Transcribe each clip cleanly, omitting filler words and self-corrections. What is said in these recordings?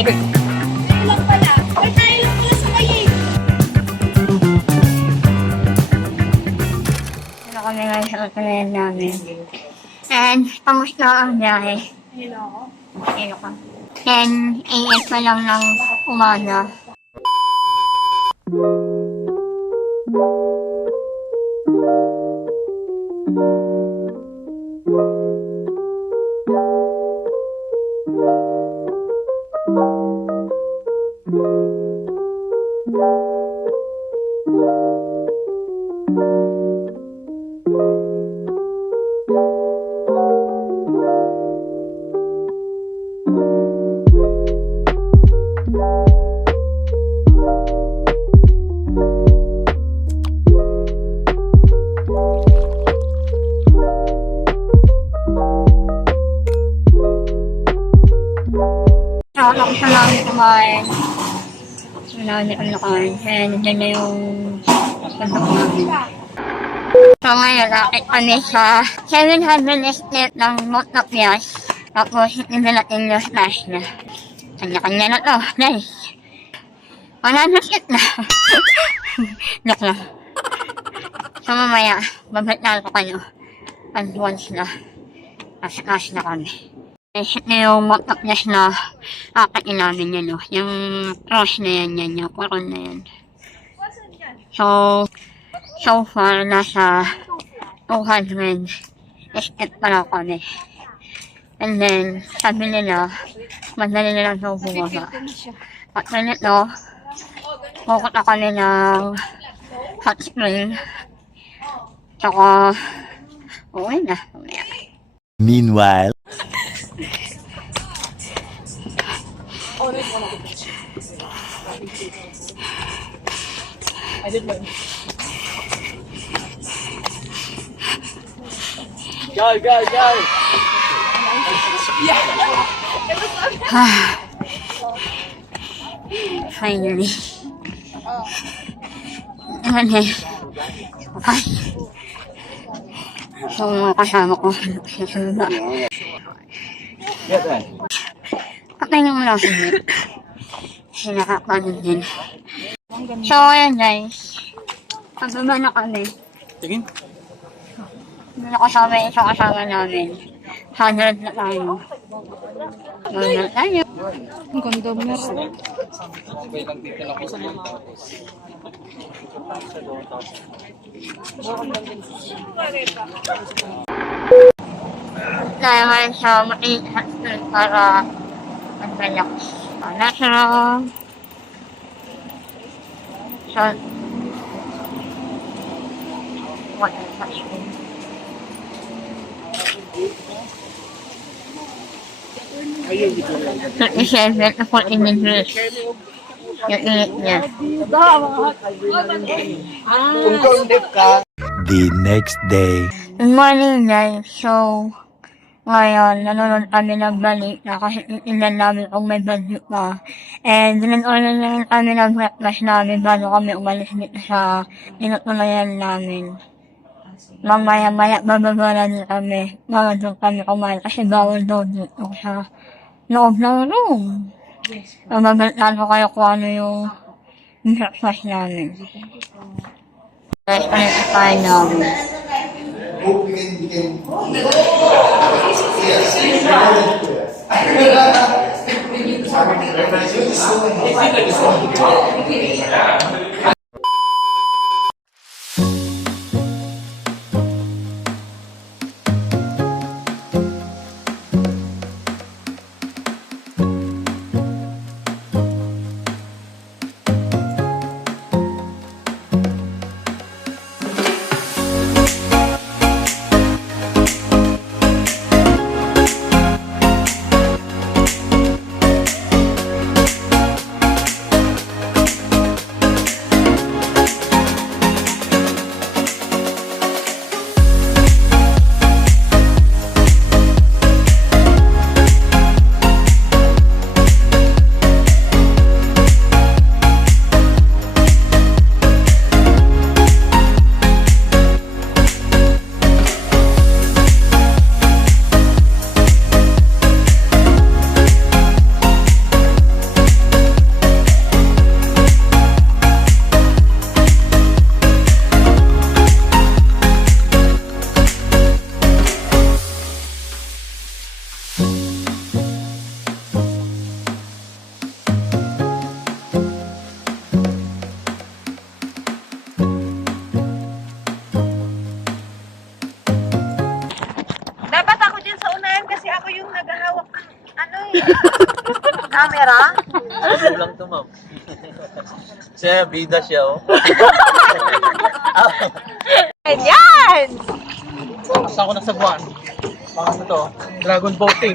lang pala. Ay, tayo lang pala sa kayo. Ano kami ngayon sa katunayan namin. And, kamusta ang biyahe? Hello. Hello ka. 10 a.m. pa lang ng umaga. Ako sa namin kumain. Sa namin kami nakain. Kaya nandiyan na yung sandok namin. So ngayon, nakit kami sa 700 estate ng Montap Yash. Tapos, hindi natin yung smash na. Kanya-kanya na to. Nice. 100 shit na. Look na. So mamaya, babalik na ako kayo. And once na. Smash na kami. Isip na yung Montap Yash na akain namin yan, no? Yung cross na yan, yung coron na yan. So far, nasa 200 estate pa lang kami. And then, sabi nila, madali na lang sa bumaba. At ganito, kukot ako ng hot spring. Tsaka, okay na. Meanwhile, I did one. Go! Finally. Ayan eh. Okay. So, mga kasama ko. Patay nga muna ako din. Kasi nakakanon din. So, ayan guys. Pagbaba na kami. Tingin? Nakasama yung isang kasama namin. 100 na tayo. 100 na tayo. Ang ganda mo na. Sabay lang dito lang ako sa mga Naman siya makihat para mag-relax. Natural. So, what is that? 37 na 40 minutes. Yung init niya. the next day. Good morning guys. So, ngayon, nanonood kami ng balita kasi titignan namin kung may budget pa. And dinan-order na rin kami ng breakfast namin bago kami umalis dito sa tinutuloyan namin. Mamaya-maya, bababa na din kami. Bago doon kami kumain kasi bawal daw dito sa loob ng room. So, babalitaan ko kayo kung ano yung breakfast namin. Guys, ano yung kain namin? Camera? Ano lang to, ma'am? Siya, bida siya, oh. Ayan! Saan ko na sa buwan? Baka ano to? Dragon boating.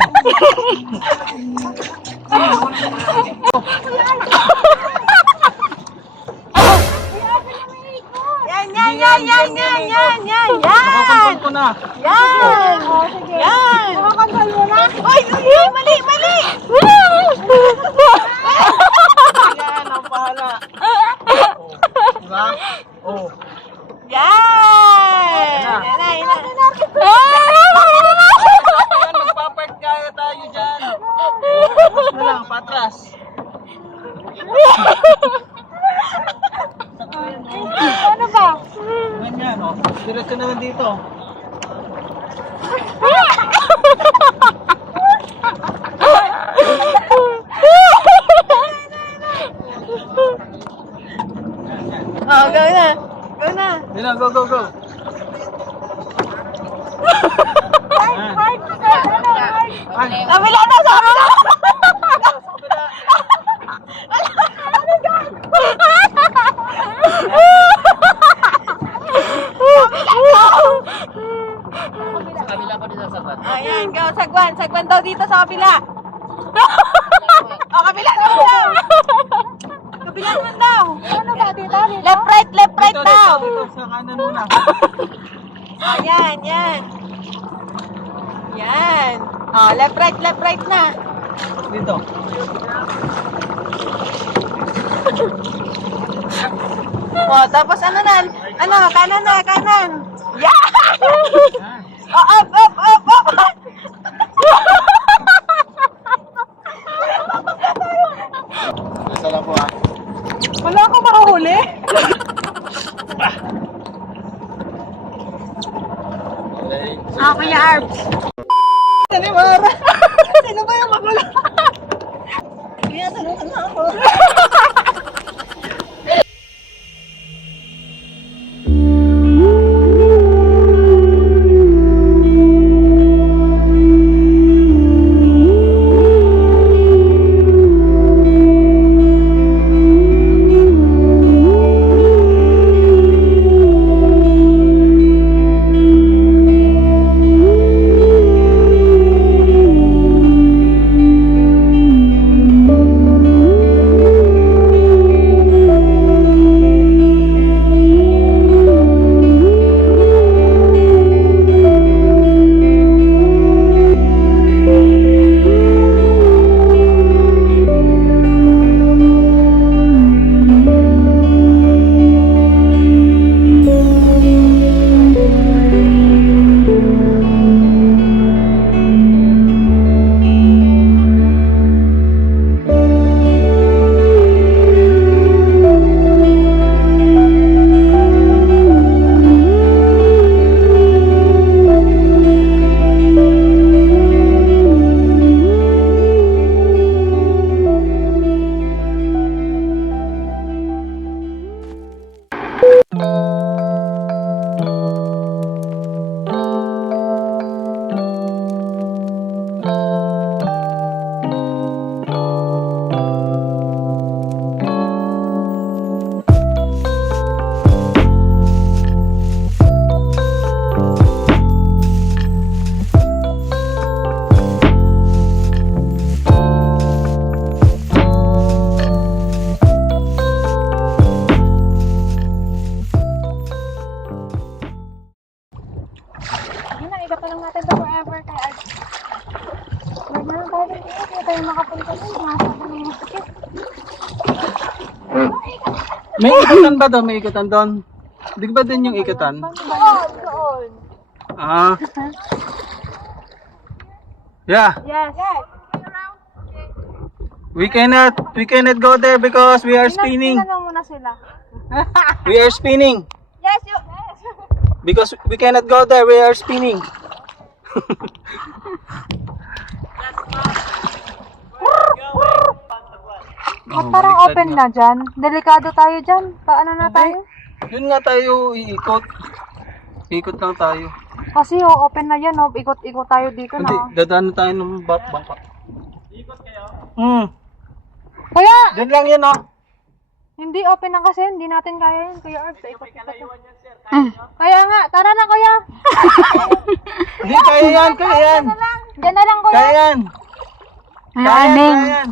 Yan! Nakakontrol ko na. Yan! Yan! Nakakontrol mo na? Oy! Mali! Yan, ang pahala. Diba? Oh. Yan! Yan na. Yan. Ayan, magpapark kaya tayo dyan. Patras na lang, patras. Ano ba? Ganyan, oh. Diretso naman dito. Oh, go na! Go na! Yun na, go. Ay, Kabila na! Sa kabila! sa kabila ko din sasabat. Ayan, go. Sagwan daw dito sa kabila. Oh, kabila naman daw. Kabila naman daw. Ano ba dito? Left, right daw. Dito, sa kanan muna. Ayan. Yan. Oh, left, right na. Dito. Oh, tapos ano na? Kanan na, kanan. Yeah! Oh, up. Isa lang po, ah. Wala akong makahuli. Okay. Kuya Arbs. Tanimara. Sino ba yung magulo? Kaya tanungan na ako. lang natin to forever kay Art. Huwag na lang tayo dito. Hindi tayo makapunta dun. Masabi ng masakit. May ikutan ba doon? May ikutan doon? Di ba din yung ikutan? Doon. Ah. Yeah. Yes. We cannot go there because we are spinning. Tinanong muna sila. We are spinning. Yes. Because we cannot go there, we are spinning. Parang open na dyan. Delikado tayo dyan. Paano na tayo? Yun nga tayo iikot. Ikot lang tayo. Kasi open na yan. Ikot-ikot tayo dito Hindi, na. dadaan tayo ng bangka. Kuya! Doon lang yun, oh. Hindi, open na kasi. Hindi natin kaya yun. Kuya Arb, Kaya nga, tara na kuya. Hindi, kaya yan, kaya yan. Diyan na lang kuya. Kaya yan. Maraming. Kaya yan.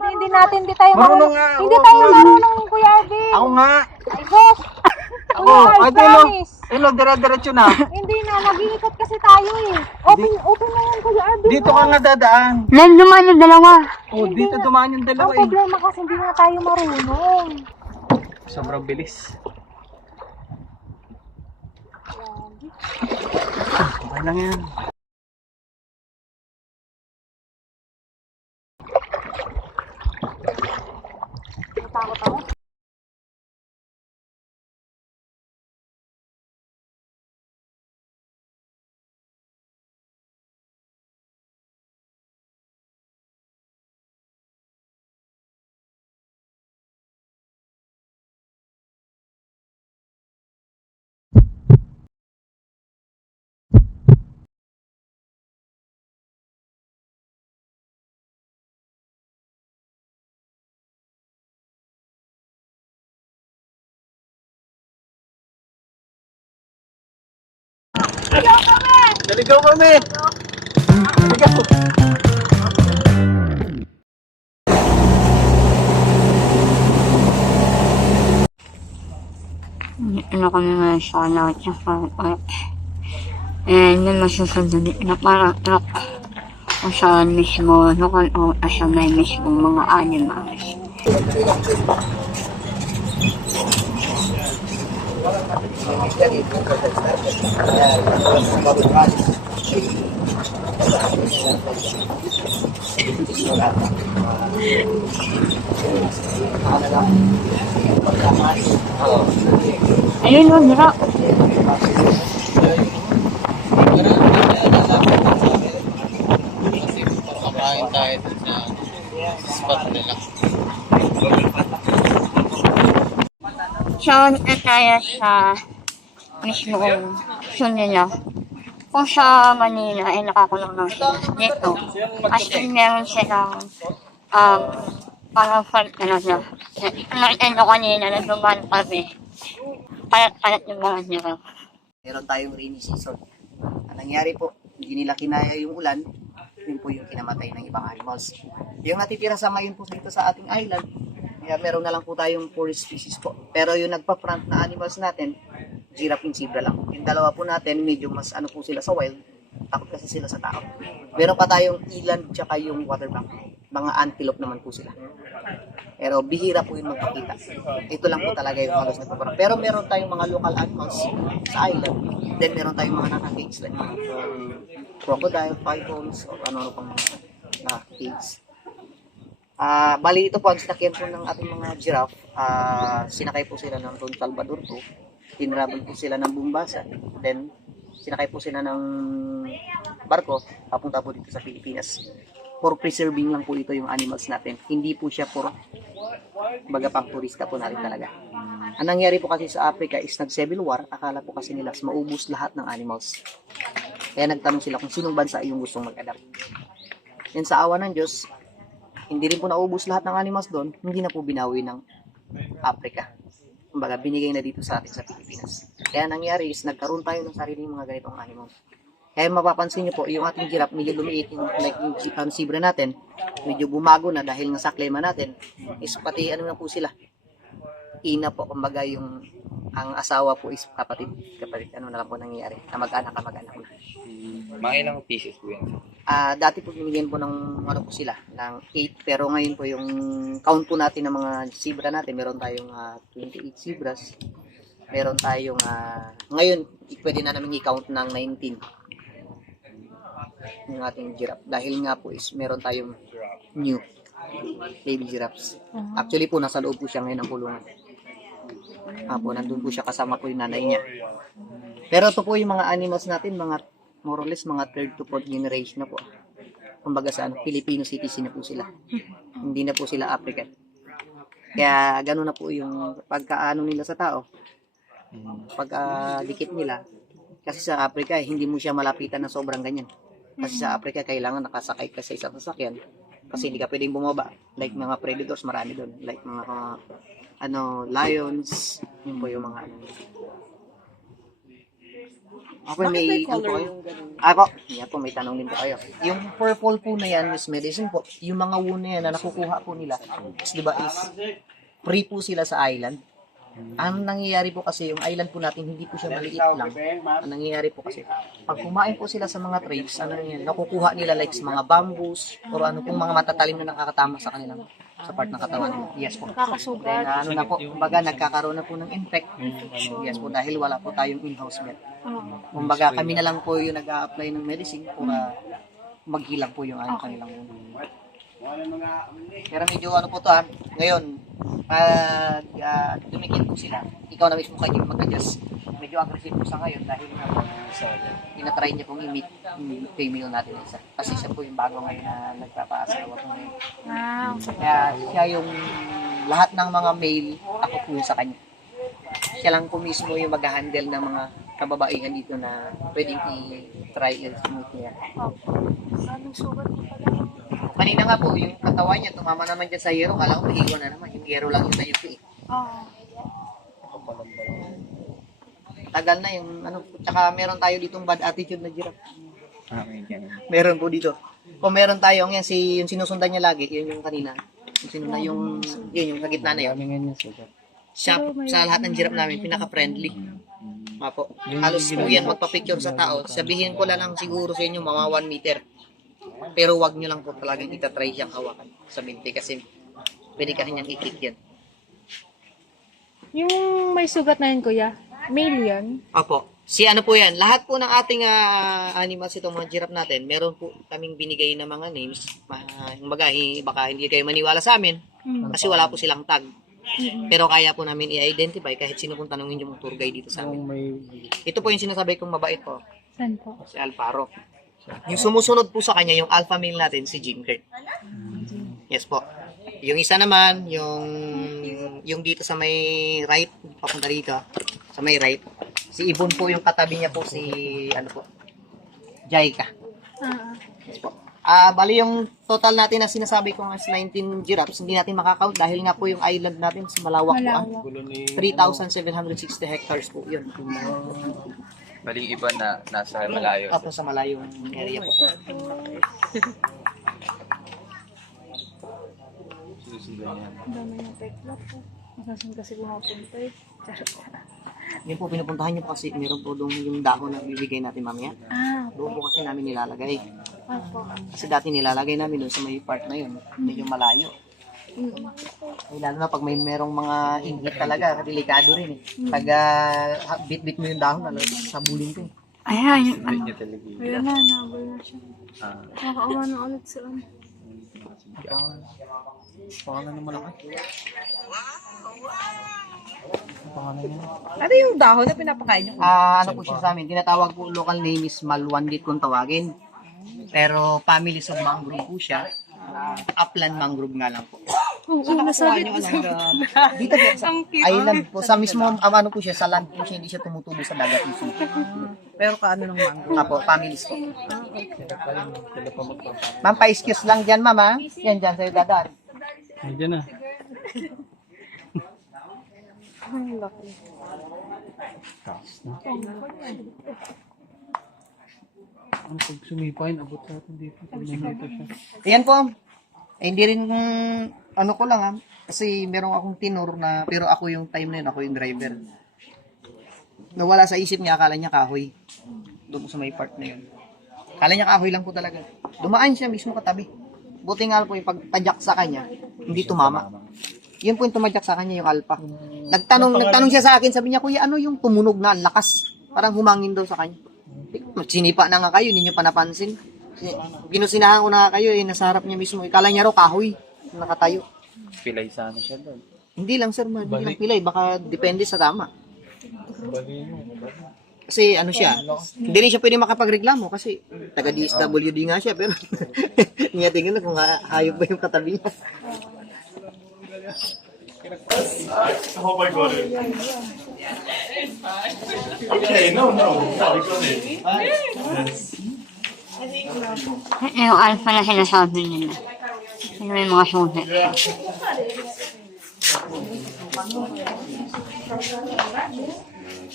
Hindi tayo Marunong nga. Hindi Oo, tayo oo. marunong kuya Arb. Ako nga. Ay, boss. Ako. Kuya Arb, Ay, promise. dire-diretso na. Hindi na, mag-iikot kasi tayo eh. Open na yan kuya Arb. Dito ka nga dadaan. Nan naman yung dalawa. Oh, dito dumaan yung Ang dalawa eh. problema kasi hindi na tayo marunong. Sobrang bilis. Okay lang yan. Natakot ako. Naligaw kami! Naligaw! Ano kami nga sa lahat sa park. And may masusundin na parang truck kung saan mismo lokal o asamay mismo mga animals. Ayun o, dira. Kakain tayo sa spot nila. So, na tayo sa mismong zone nila. Kung sa Manila ay nakakulong lang sila dito. As in, meron silang parang front talaga. Nakita nyo kanina na dumaan kami. Palat-palat yung mga nila. Meron tayong rainy season. Ang nangyari po, hindi nila kinaya yung ulan, yun po yung kinamatay ng ibang animals. Yung natitira sa mayon po dito sa ating island, kaya meron na lang po tayong 4 species po. Pero yung nagpa-front na animals natin, giraffe and zebra lang. Yung dalawa po natin, medyo mas ano po sila sa wild, takot kasi sila sa tao. Meron pa tayong eland tsaka yung waterbuck. Mga antelope naman po sila. Pero bihira po yung magpakita. Ito lang po talaga yung halos nagpaparang. Pero meron tayong mga local animals sa island. Then meron tayong mga naka-cage like mga crocodile, pythons, o ano-ano pang cage. Bali ito po, ang sinakyan po ng ating mga giraffe. Sinakay po sila ng Don Salvador to. Tinravel po sila ng Bumbasa. Then sinakay po sila ng barko papunta po dito sa Pilipinas. For preserving lang po ito yung animals natin. Hindi po siya for baga pang turista po natin talaga. Ang nangyari po kasi sa Africa is nag-civil war. Akala po kasi nila maubos lahat ng animals. Kaya nagtanong sila kung sinong bansa yung gustong mag-adapt. Yan sa awa ng Diyos, hindi rin po naubos lahat ng animals doon. Hindi na po binawi ng Africa. Kumbaga binigay na dito sa atin sa Pilipinas. Kaya nangyari is nagkaroon tayo ng sariling mga ganitong animals. Kaya mapapansin nyo po, yung ating giraffe medyo lumiit, like yung zebra natin, medyo bumago na dahil nga sa klima natin, is pati ano na po sila, ina po, kumbaga yung ang asawa po is kapatid, ano na lang po nangyayari, kamag-anak na. Mga ilang pieces po yan? Dati po binigyan po ng ano po sila, ng 8, pero ngayon po yung count po natin ng mga zebra natin, meron tayong 28 zebras, meron tayong, ngayon, pwede na namin i-count ng 19. Yung ating giraffe. Dahil nga po is meron tayong new baby giraffes. Actually po, nasa loob po siya ngayon ng kulungan. Nandun po siya kasama po yung nanay niya. Pero ito po yung mga animals natin, mga more or less mga 3rd to 4th generation na po. Kumbaga sa Filipino citizen na po sila. Hindi na po sila African. Kaya gano'n na po yung pagkaano nila sa tao. Pagdikit nila. Kasi sa Africa, hindi mo siya malapitan na sobrang ganyan. Kasi sa Africa, kailangan nakasakay ka sa isang sasakyan. Kasi hindi ka pwedeng bumaba. Like mga predators, marami doon. Like mga lions, yun po yung mga Ako may ano po kayo? Ako, yan po, may tanong din po kayo. Yung purple po na yan, Miss Medicine po, yung mga wound na yan na nakukuha po nila, is, di ba, is free po sila sa island. Ang nangyayari po kasi, yung island po natin, hindi po siya maliit lang. Ang nangyayari po kasi, pag kumain po sila sa mga tribes, ano yan, nakukuha nila like sa mga bamboos, or ano pong mga matatalim na nakakatama sa kanilang sa part ng katawan nila. Yes po. Kakasugat. Then, ano na po, kumbaga nagkakaroon na po ng infect. Yes po, dahil wala po tayong in-house med. Kumbaga kami na lang po yung nag-a-apply ng medicine para maghilang po yung kanilang wound. Pero medyo ano po to ngayon, pag dumikit po sila, ikaw na mismo kayo mag-adjust. Medyo aggressive po sa ngayon dahil tinatry niya pong i-meet yung female natin isa. Kasi siya po yung bago ngayon na nagpapaasawa po ngayon. Kaya siya yung lahat ng mga male, ako po yung sa kanya. Siya lang po mismo yung mag-handle ng mga kababaihan dito na pwedeng i-try i-smooth niya. Anong sugat mo pala? Kanina nga po, yung katawan niya, tumama naman dyan sa hero, kala ko mahiwa na naman. Yung hero lang yung tayo eh. Oo. Tagal na yung ano, tsaka meron tayo ditong bad attitude na giraffe. Okay, ganun. Meron po dito. Kung meron tayong yan, yung sinusundan niya lagi, yun yung kanina. Yung sinundan yun yung sa gitna na yun. Siya, sa lahat ng giraffe namin, pinaka-friendly. Mapo. Halos po yan, magpa-picture sa tao. Sabihin ko lang siguro sa inyo, mga 1 meter. Pero wag nyo lang po talagang itatry siyang hawakan sa binti kasi pwede ka niyang i-kick yan. Yung may sugat na yun, kuya, male yan? Opo. Si ano po yan, lahat po ng ating animals itong mga giraffe natin, meron po kaming binigay na mga names. Baka hindi kayo maniwala sa amin kasi wala po silang tag. Pero kaya po namin i-identify kahit sino pong tanongin yung tour guide dito sa amin. Ito po yung sinasabi kong mabait po, Saan po? si Alvaro. Yung sumusunod po sa kanya, yung alpha male natin, si Jim Kurt. Yes po. Yung isa naman, yung dito sa may right, papunta rito, sa may right, si Ibon po yung katabi niya po si, ano po, Jaika. Yes po. Bali yung total natin na sinasabi ko is 19 giraffes, hindi natin makakount dahil nga po yung island natin is malawak po. 3,760 hectares po yun. Bali iba na nasa malayo. Tapos sa malayong area po. Susundan yan. Ang dami ng peklap po. Masasin kasi pumapunta eh. Yun po, pinupuntahan nyo po kasi meron po doon yung dahon na bibigay natin mamaya. Doon po kasi namin nilalagay. Kasi dati nilalagay namin doon sa may part na yun. Medyo malayo. Ay, lalo na pag may merong mga inhit talaga, delikado rin eh. Pag bit-bit mo yung dahon, sabulin ko eh. Ayan, Hindi niya talaga. Ayun na, nabal na siya. Nakaawa na ulit sa ano. Pangalan naman ako. Ano yung dahon na pinapakain nyo? Ano po siya sa amin, tinatawag po local name is Malwandit kung tawagin. Pero families of mangrove po siya. Upland mangrove nga lang po. Oo, nasabi ko sa Dito po sa island po, sa mismo ano po siya, sa land po siya, hindi siya tumutubo sa dagat mismo. Pero kaano ng mango? Apo, families po. Ma'am, pa-excuse lang dyan, ma'am ha? Yan dyan, sa'yo dadaan. Nandiyan na. Ano pag sumipain, abot sa atin dito. Pag nandito siya. Ayan po. Hindi rin, ano ko lang ha. Kasi meron akong tinor na, pero ako yung time na yun, ako yung driver. Nawala sa isip niya, akala niya kahoy. Doon po sa may part na yun. Akala niya kahoy lang po talaga. Dumaan siya mismo katabi. Buti nga po yung pagpadyak sa kanya, hindi tumama. Yun po yung tumadyak sa kanya, yung alpha. Nagtanong siya sa akin, sabi niya, kuya, ano yung tumunog na ang lakas? Parang humangin daw sa kanya. Sinipa na nga kayo, hindi niyo pa napansin. Ginusinahan ko na nga kayo, nasa harap niya mismo. Ikala niya raw kahoy, nakatayo. Pilay sana siya doon. Hindi lang sir, hindi lang pilay, baka depende sa tama. Kasi ano siya, hindi rin siya pwede makapagreklamo kasi taga DSWD nga siya, pero hindi niya tingnan kung hayop ba yung katabi niya. Oh my god. Okay, no. yung alpha na sinasabi nila. Ano may mga sulit.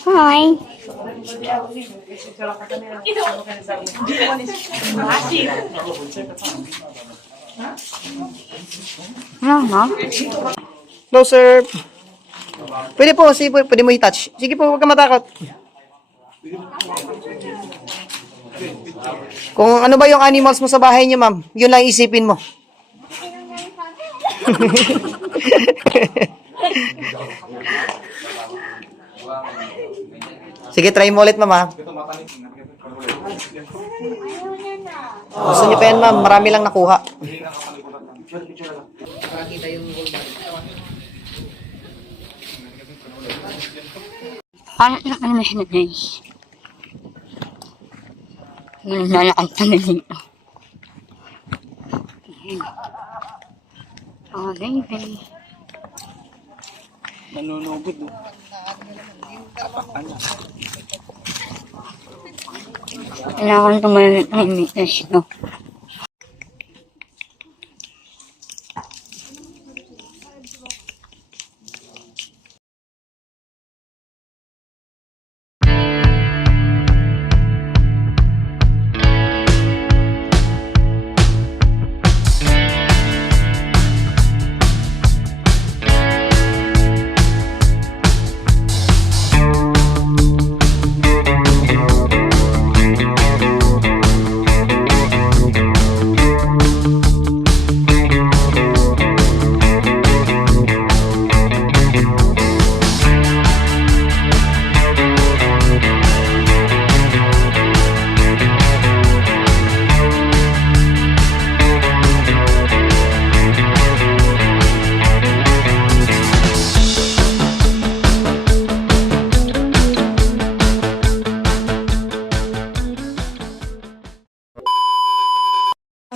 Hi! Ano na? Hello, sir. Pwede po, sige po, pwede mo i-touch. Sige po, huwag ka matakot. Kung ano ba yung animals mo sa bahay niyo, ma'am, yun lang isipin mo. Sige, try mo ulit, ma'am, ha? Gusto niyo pa yan, ma'am? Marami lang nakuha. Paano na kami na guys? Nalakad kami dito. Oh, baby. Nanunugod. Kailangan tumalit ng imitas ko.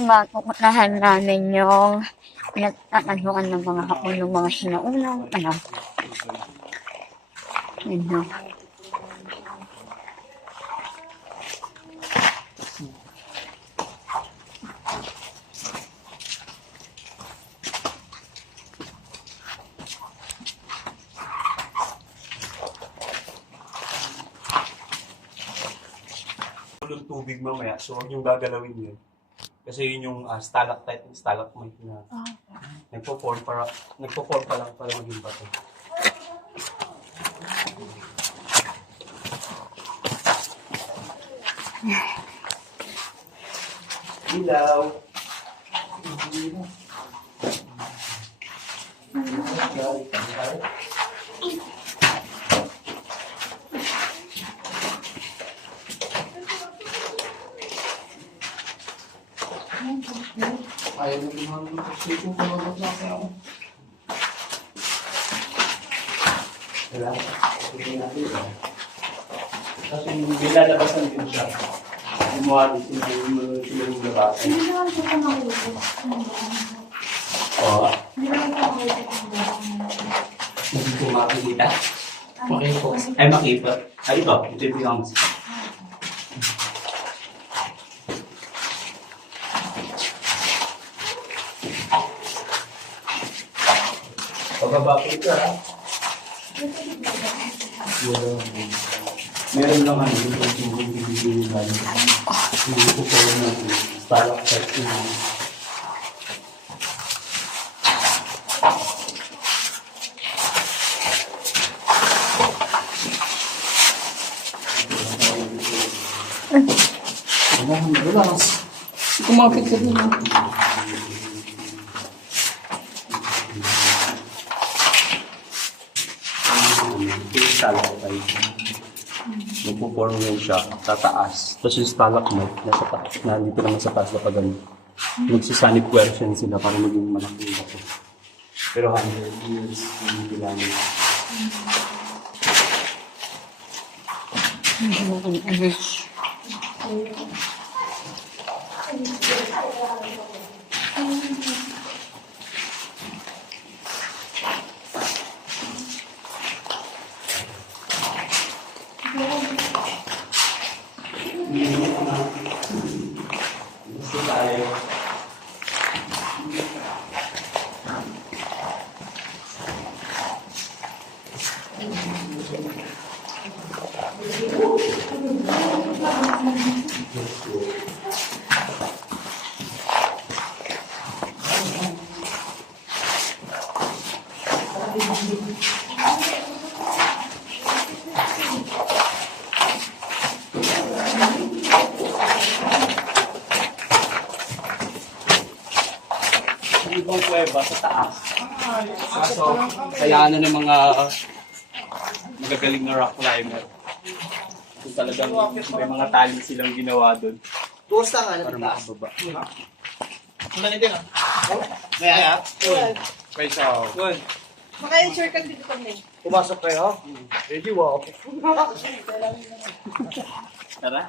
Mapupuntahan namin yung pinagtataguan ng mga hapon ng mga sinaunang Yun na. Yung tubig mamaya, so huwag yung gagalawin yun. Kasi yun yung stalactite and stalagmite na nagpo-form pa lang para maging bato. Ilaw. Ayaw mo gumamit ng station kung mabagsak ako. Wala. Sige natin. Kasi nilalabasan din siya. Gumawa din sila yung labasan. Hindi naman siya makikita. Oo. Hindi naman siya makikita. Hindi ko makikita? Makikita. Ay, makikita. Ay, ito. Ito yung pinangas. Pagkabapit ka, ha? Meron naman yung bibigyan yung hindi ko po na stalactite yun. Relax. Kumapit ka din. Stalactite. Magpo-form yun siya, tataas. Tapos yung stalagmite, nasa taas, nandito naman sa taas na pagano. Nagsisanib version sila para maging malaki yung bato. Pero 100 years, hindi kailangan. Gusto tayo. Ibang kuweba sa taas. Kaso, kaya ng mga magagaling na rock climber. Kung talagang may mga tali silang ginawa doon Kumusta nga para na taas? makababa. Maka-insure ka dito kami. Pumasok kayo? Ready, wow. Tara.